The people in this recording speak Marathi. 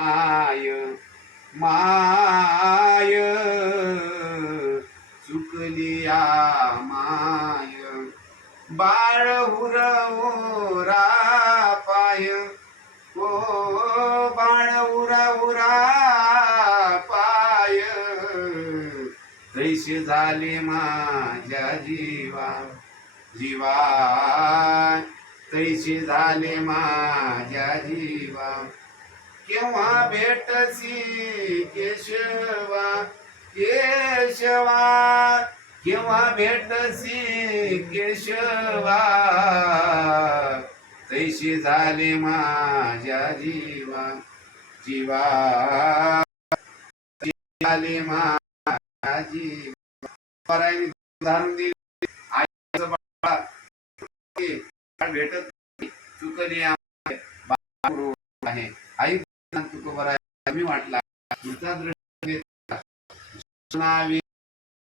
माय माय चुकलिया माय बाळ उरा पाय ओ बाळ उरा पाय तैसे झाले माझ्या जीवा जीवा तैसे झाले माझ्या जीवा केव्हा भेटसी केशवा केशवा केव्हा भेटसी केशवा तैसे झाले माझ्या जीवा जीवा झाले माझ्या जीवा उदाहरण दिले आईचं बाळा भेटत चुकली आहे आई तुकोबर आहे मी वाटला तुमचा दृष्टी